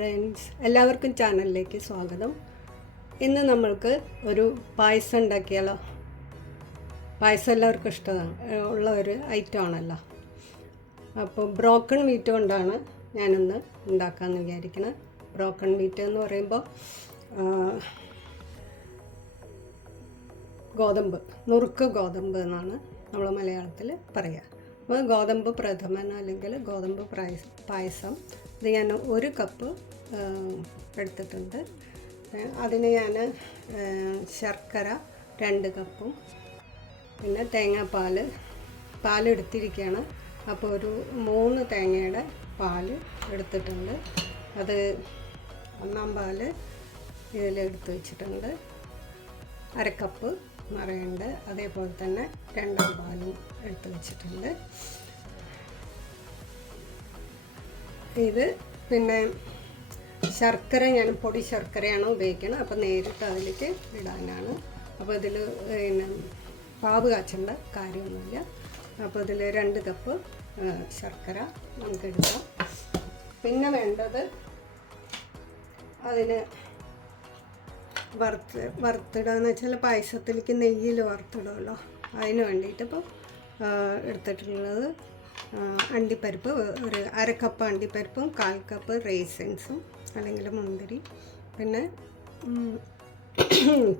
Friends എല്ലാവർക്കും ചാനലിലേക്ക് സ്വാഗതം. ഇന്ന് നമ്മൾക്ക് ഒരു പായസം ഉണ്ടാക്കിയാലോ? പായസം എല്ലാവർക്കും ഇഷ്ടമാണ്. ഉള്ള ഒരു ഐറ്റം ആണല്ലോ. അപ്പോൾ ബ്രോക്കൺ മീറ്റ് കൊണ്ടാണ് ഞാനിന്ന് ഉണ്ടാക്കാമെന്ന് വിചാരിക്കുന്നത് ബ്രോക്കൺ മീറ്റ് എന്ന് പറയുമ്പോൾ ഗോതമ്പ് നുറുക്ക് ഗോതമ്പ് എന്നാണ് നമ്മൾ മലയാളത്തിൽ പറയുക അപ്പോൾ ഗോതമ്പ് പ്രഥമൻ അല്ലെങ്കിൽ ഗോതമ്പ് പായസം ഇത് ഞാൻ ഒരു കപ്പ് എടുത്തിട്ടുണ്ട്. അതിന് ഞാൻ ശർക്കര രണ്ട് കപ്പും പിന്നെ തേങ്ങാപ്പാൽ പാലെടുത്തിരിക്കുകയാണ്. അപ്പോൾ ഒരു മൂന്ന് തേങ്ങയുടെ പാൽ എടുത്തിട്ടുണ്ട്. അത് ഒന്നാം പാൽ ഇതിലെടുത്ത് വെച്ചിട്ടുണ്ട്. അരക്കപ്പ്. നിറയുണ്ട് അതേപോലെ തന്നെ രണ്ടാം പാലും എടുത്ത് വെച്ചിട്ടുണ്ട്. ഇത് പിന്നെ ശർക്കര ഞാൻ പൊടി ശർക്കരയാണ് ഉപയോഗിക്കുന്നത്. അപ്പോൾ നേരിട്ട് അതിലേക്ക് ഇടാനാണ്. അപ്പോൾ ഇതിൽ പിന്നെ പാവ് കാച്ചേണ്ട കാര്യമൊന്നുമില്ല. അപ്പോൾ ഇതിൽ രണ്ട് കപ്പ് ശർക്കര നമുക്ക് എടുക്കാം. പിന്നെ വേണ്ടത് അതിന് വറുത്ത് വറുത്തിടുക എന്ന് വെച്ചാൽ പായസത്തിലേക്ക് നെയ്യിൽ വറുത്തിടുമല്ലോ അതിന് വേണ്ടിയിട്ട് ഇപ്പോൾ എടുത്തിട്ടുള്ളത് അണ്ടിപ്പരിപ്പ് ഒരു അര കപ്പ് അണ്ടിപ്പരിപ്പും കാൽ കപ്പ് റേസിൻസും അല്ലെങ്കിൽ മുന്തിരി പിന്നെ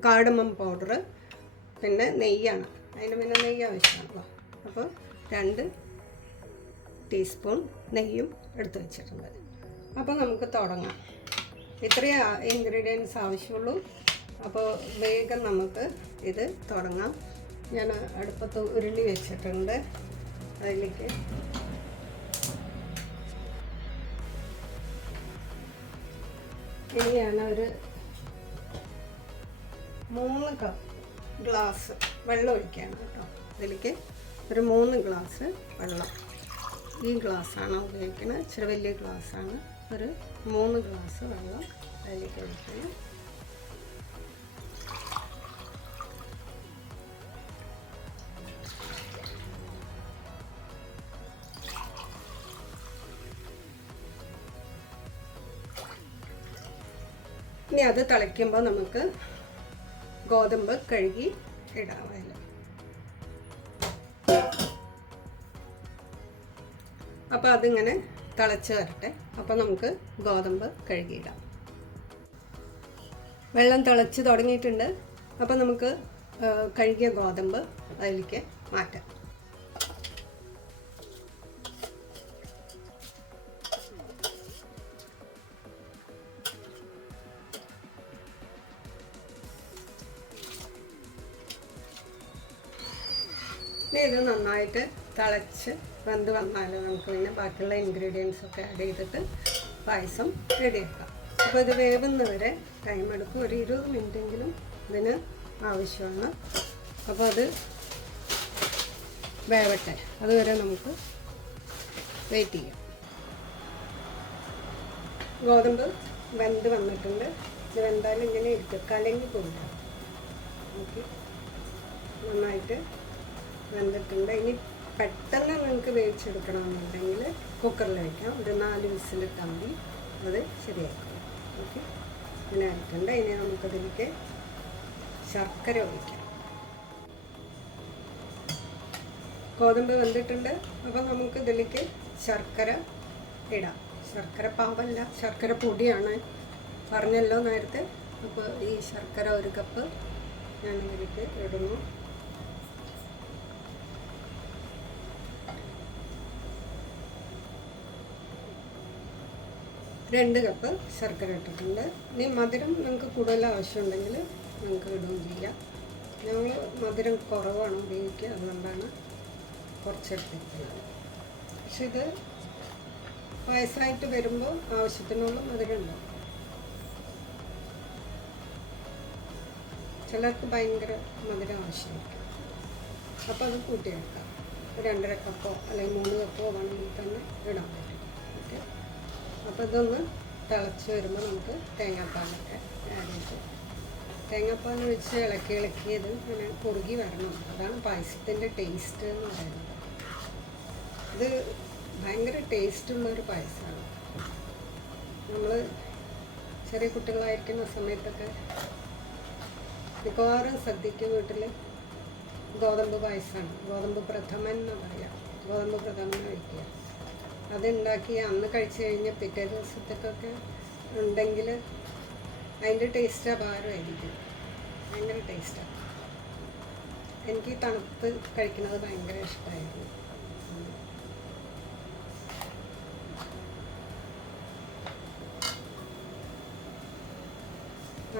കാടമം പൗഡർ പിന്നെ നെയ്യാണ്. അതിന് പിന്നെ നെയ്യ് ആവശ്യമാണല്ലോ. അപ്പോൾ രണ്ട് ടീസ്പൂൺ നെയ്യും എടുത്ത് വെച്ചിട്ടുണ്ട്. അപ്പോൾ നമുക്ക് തുടങ്ങാം. ഇത്രയേ ഇൻഗ്രീഡിയൻസ് ആവശ്യമുള്ളൂ. അപ്പോൾ വേഗം നമുക്ക് ഇത് തുടങ്ങാം. ഞാൻ അടുപ്പത്ത് ഉരുളി വെച്ചിട്ടുണ്ട്. അതിലേക്ക് ഇനി ഞാൻ ഒരു മൂന്ന് കപ്പ് ഗ്ലാസ് വെള്ളം ഒഴിക്കുകയാണ് കേട്ടോ. അതിലേക്ക് ഒരു മൂന്ന് ഗ്ലാസ് വെള്ളം. ഈ ഗ്ലാസ്സാണ് ഉപയോഗിക്കുന്നത് ഇച്ചിരി വലിയ ഗ്ലാസ്സാണ് ഒരു മൂന്ന് ഗ്ലാസ് വെള്ളം അതിലേക്ക് ഒഴിക്കണം ഇനി അത് തിളയ്ക്കുമ്പോൾ നമുക്ക് ഗോതമ്പ് കഴുകി ഇടാം അതിൽ അപ്പോൾ അതിങ്ങനെ തിളച്ച് വരട്ടെ. അപ്പോൾ നമുക്ക് ഗോതമ്പ് കഴുകിയിടാം. വെള്ളം തിളച്ച് തുടങ്ങിയിട്ടുണ്ട്. അപ്പോൾ നമുക്ക് കഴുകിയ ഗോതമ്പ് അതിലേക്ക് മാറ്റാം. ഇത് നന്നായിട്ട് തിളച്ച് വെന്ത് വന്നാൽ നമുക്ക് പിന്നെ ബാക്കിയുള്ള ഇൻഗ്രീഡിയൻസ് ഒക്കെ ആഡ് ചെയ്തിട്ട് പായസം റെഡിയാക്കാം അപ്പോൾ ഇത് വേവുന്നവരെ ടൈം എടുക്കും. ഒരു ഇരുപത് മിനിറ്റെങ്കിലും ഇതിന് ആവശ്യമാണ്. അപ്പോൾ അത് വേവട്ടെ. അതുവരെ നമുക്ക് വെയിറ്റ് ചെയ്യാം. ഗോതമ്പ് വെന്ത് വന്നിട്ടുണ്ട്. ഇത് വെന്താലും ഇങ്ങനെ ഇരിക്കും. കലങ്ങി പോകില്ല നന്നായിട്ട് വെന്തിട്ടുണ്ട്. ഇനി പെട്ടെന്ന് നിങ്ങൾക്ക് വേവിച്ചെടുക്കണമെന്നുണ്ടെങ്കിൽ കുക്കറിൽ വയ്ക്കാം ഒരു നാല് വിസിലിട്ടാൽ മതി അത് ശരിയാക്കാം. ഓക്കെ ഇങ്ങനെ ആയിട്ടുണ്ട് ഇനി നമുക്കതിലേക്ക് ശർക്കര ഒഴിക്കാം. ഗോതമ്പ് വെന്തിട്ടുണ്ട്. അപ്പോൾ നമുക്ക് ഇതിലേക്ക് ശർക്കര ഇടാം. ശർക്കര പാവല്ല ശർക്കര പൊടിയാണ് പറഞ്ഞല്ലോ നേരത്തെ. അപ്പോൾ ഈ ശർക്കര ഒരു കപ്പ് ഞാൻ ഇതിലേക്ക് ഇടുന്നു. രണ്ട് കപ്പ് ശർക്കര ഇട്ടിട്ടുണ്ട്. ഇനി മധുരം നിങ്ങൾക്ക് കൂടുതൽ ആവശ്യമുണ്ടെങ്കിൽ നിങ്ങൾക്ക് ഇടുകയും ചെയ്യാം. ഞങ്ങൾ മധുരം കുറവാണ് ഉപയോഗിക്കുക അതുകൊണ്ടാണ് കുറച്ചെടുത്തിരിക്കുന്നത്. പക്ഷെ ഇത് വയസ്സായിട്ട് വരുമ്പോൾ ആവശ്യത്തിനുള്ള മധുരം ഉണ്ടാവും ചിലർക്ക് ഭയങ്കര മധുരം ആവശ്യമായിരിക്കും. അപ്പോൾ അത് കൂട്ടിയെടുക്കാം. രണ്ടര കപ്പോ അല്ലെങ്കിൽ മൂന്ന് കപ്പോ വേണമെങ്കിൽ തന്നെ ഇടാം അപ്പോൾ ഇതൊന്ന് തിളച്ച് വരുമ്പോൾ നമുക്ക് തേങ്ങാപ്പാലൊക്കെ ആഡ് ചെയ്ത് തേങ്ങാപ്പാൽ ഒഴിച്ച് ഇളക്കി ഇളക്കി ഇത് ഇങ്ങനെ കുറുകി വരണം. അതാണ് പായസത്തിന്റെ ടേസ്റ്റ് എന്ന് പറയുന്നത്. ഇത് ഭയങ്കര ടേസ്റ്റുള്ളൊരു പായസമാണ് നമ്മൾ ചെറിയ കുട്ടികളായിരിക്കുന്ന സമയത്തൊക്കെ മിക്കവാറും സദ്യക്ക് വീട്ടിൽ ഗോതമ്പ് പായസമാണ് ഗോതമ്പ് പ്രഥമൻ എന്ന് പറയാം. ഗോതമ്പ് പ്രഥമൻ കഴിക്കുക. അതുണ്ടാക്കി അന്ന് കഴിച്ചു കഴിഞ്ഞ് പിറ്റേ ദിവസത്തേക്കൊക്കെ ഉണ്ടെങ്കിൽ അതിന്റെ ടേസ്റ്റ് അപാരമായിരിക്കും ഭയങ്കര ടേസ്റ്റാണ് എനിക്ക് തണുപ്പ് കഴിക്കുന്നത് ഭയങ്കര ഇഷ്ടമായിരുന്നു.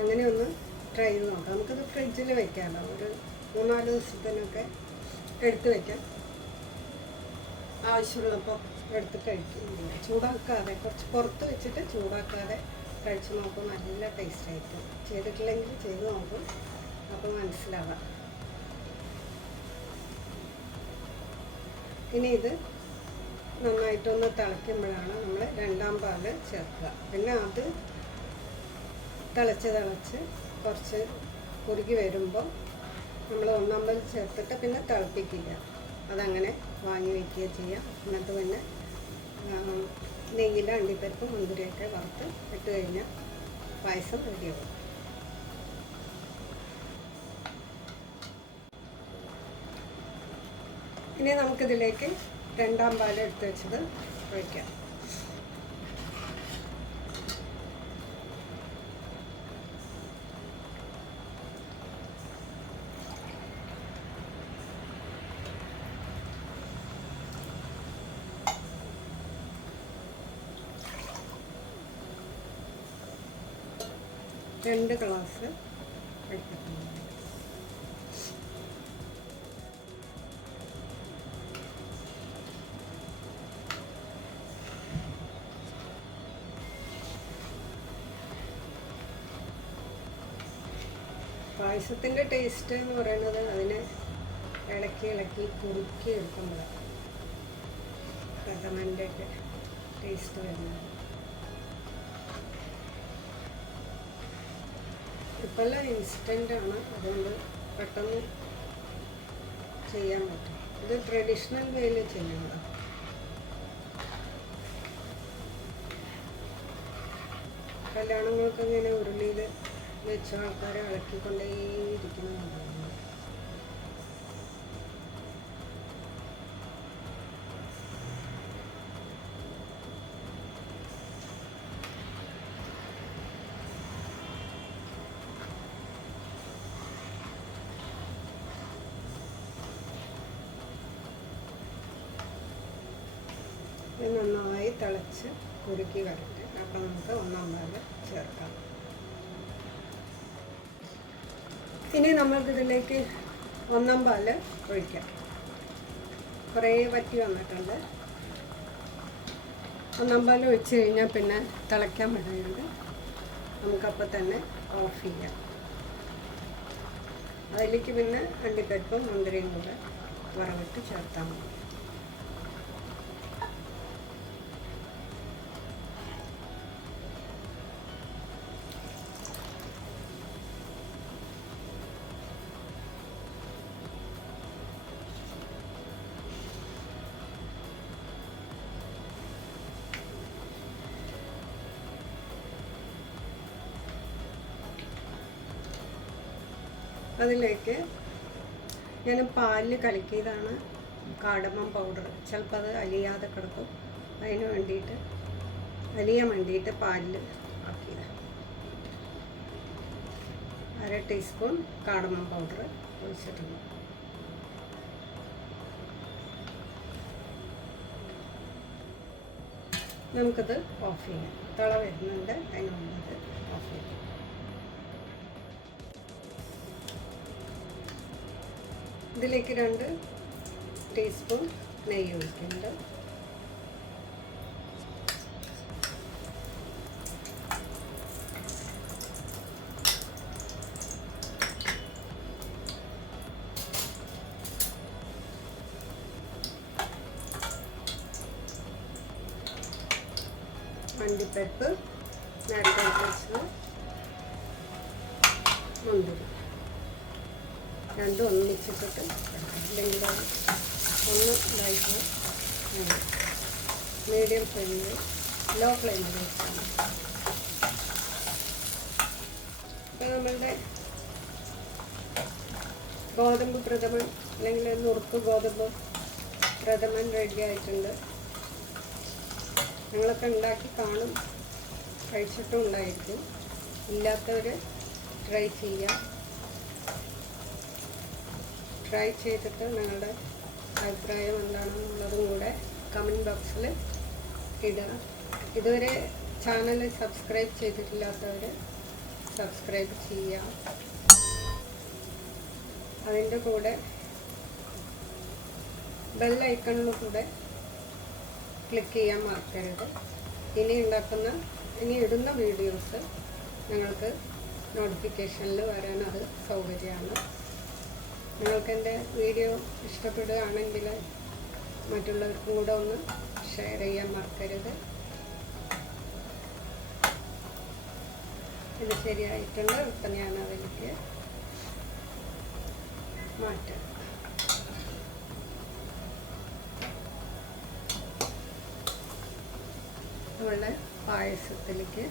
അങ്ങനെ ഒന്ന് ട്രൈ ചെയ്ത് നോക്കാം. നമുക്കത് ഫ്രിഡ്ജിൽ വെക്കാമല്ലോ ഒരു മൂന്നാൽ ദിവസത്തിനൊക്കെ എടുത്ത് വെക്കാം. ആവശ്യമുള്ളപ്പോൾ എടുത്ത് കഴിക്കും. ചൂടാക്കാതെ കുറച്ച് പുറത്ത് വെച്ചിട്ട് ചൂടാക്കാതെ കഴിച്ച് നോക്കും നല്ല ടേസ്റ്റ് ആയിരിക്കും. ചെയ്തിട്ടില്ലെങ്കിൽ ചെയ്ത് നോക്കും. അപ്പോൾ മനസ്സിലാവാം. ഇനി ഇത് നന്നായിട്ടൊന്ന് തിളയ്ക്കുമ്പോഴാണ് നമ്മൾ രണ്ടാം പാൽ ചേർക്കുക. പിന്നെ അത് തിളച്ച് തിളച്ച് കുറച്ച് കുറുകി വരുമ്പോൾ നമ്മൾ ഒന്നാം പാൽ ചേർത്തിട്ട് പിന്നെ തിളപ്പിക്കില്ല അതങ്ങനെ വാങ്ങി വയ്ക്കുക ചെയ്യാം. എന്നിട്ട് പിന്നെ നെയ്യിൽ അണ്ടിപ്പരിപ്പ് മുന്തിരിയൊക്കെ വറുത്ത് ഇട്ട് കഴിഞ്ഞാൽ പായസം റെഡിയാവും. ഇനി നമുക്കിതിലേക്ക് രണ്ടാം പാൽ എടുത്ത് വെച്ചത് ഒഴിക്കാം. രണ്ട് ഗ്ലാസ് ഒഴിക്കണം പായസത്തിന്റെ ടേസ്റ്റ് എന്ന് പറയുന്നത് അതിനെ ഇളക്കി ഇളക്കി കുറുക്കി എടുക്കുമ്പോഴാണ്. കടമന്റെ ഒക്കെ ടേസ്റ്റ് വരുന്നത്. ഇപ്പെല്ലാം ഇൻസ്റ്റന്റ് ആണ് അതുകൊണ്ട് പെട്ടെന്ന് ചെയ്യാൻ പറ്റും. ഇത് ട്രഡീഷണൽ വേയിൽ ചെയ്യുന്നത്. കല്യാണങ്ങൾക്ക് ഇങ്ങനെ ഉരുളിയിൽ വെച്ച ആൾക്കാരെ ഇളക്കിക്കൊണ്ടേയിരിക്കുന്നുണ്ടായിരുന്നു ഇത് നന്നായി തിളച്ച് കുറുക്കി വരട്ടെ. അപ്പം നമുക്ക് ഒന്നാം പാൽ ചേർക്കാം. ഇനി നമ്മൾക്കിതിലേക്ക് ഒന്നാം പാൽ ഒഴിക്കാം. കുറേ വറ്റി വന്നിട്ടുണ്ട്. ഒന്നാം പാൽ ഒഴിച്ച് കഴിഞ്ഞാൽ പിന്നെ തിളയ്ക്കാൻ വിടുന്നുണ്ട് നമുക്കപ്പോൾ തന്നെ ഓഫ് ചെയ്യാം. അതിലേക്ക് പിന്നെ അണ്ടിപ്പരിപ്പും മുന്തിരിയും കൂടെ വറവിട്ട് ചേർത്താൽ മതി. അതിലേക്ക് ഞാൻ പാലിൽ കലക്കിയതാണ് കാടമം പൗഡർ ചിലപ്പോൾ അത് അലിയാതെ കിടക്കും. അതിന് വേണ്ടിയിട്ട് അലിയാൻ വേണ്ടിയിട്ട് പാലിൽ ആക്കിയത്. അര ടീസ്പൂൺ കാടമം പൗഡർ ഒഴിച്ചിട്ടുണ്ട്. നമുക്കത് ഓഫ് ചെയ്യാം. തിള വരുന്നുണ്ട് അതിന് ഇതിലേക്ക് രണ്ട് ടീസ്പൂൺ നെയ്യ് ഒഴിക്കുന്നുണ്ട്. അണ്ടിപ്പരിപ്പ് നേരത്തെ മുന്തിരി. രണ്ടും ഒന്നിച്ചിട്ടിട്ട് അല്ലെങ്കിൽ ഒന്ന് ഇതായിട്ട് മീഡിയം ഫ്ലെയിമിൽ ലോ ഫ്ലെയിമിൽ വെക്കാം. ഇപ്പോൾ നമ്മളുടെ ഗോതമ്പ് പ്രഥമൻ അല്ലെങ്കിൽ നുറുക്ക് ഗോതമ്പ് പ്രഥമൻ റെഡി ആയിട്ടുണ്ട്. ഞങ്ങളൊക്കെ ഉണ്ടാക്കി കാണും കഴിച്ചിട്ടും ഉണ്ടായിരിക്കും. ഇല്ലാത്തവർ ട്രൈ ചെയ്യാം. ട്രൈ ചെയ്തിട്ട് നിങ്ങളുടെ അഭിപ്രായം എന്താണെന്നുള്ളതും കൂടെ കമന്റ് ബോക്സിൽ ഇടുക. ഇതുവരെ ചാനൽ സബ്സ്ക്രൈബ് ചെയ്തിട്ടില്ലാത്തവർ സബ്സ്ക്രൈബ് ചെയ്യുക. അതിന്റെ കൂടെ ബെൽ കൂടെ ക്ലിക്ക് ചെയ്യാൻ മറക്കരുത്. ഇനി ഉണ്ടാക്കുന്ന ഇനി ഇടുന്ന വീഡിയോസ് നിങ്ങൾക്ക് നോട്ടിഫിക്കേഷനിൽ വരാൻ അത് സൗകര്യമാണ്. നിങ്ങൾക്ക് എന്റെ വീഡിയോ ഇഷ്ടപ്പെടുകയാണെങ്കിൽ മറ്റുള്ളവർക്കും കൂടെ ഒന്ന് ഷെയർ ചെയ്യാൻ മറക്കരുത്. ഇത് ശരിയായിട്ടുണ്ട്. ഇപ്പം ഞാൻ അതിലേക്ക് മാറ്റാം. നമ്മളുടെ പായസത്തിലേക്ക്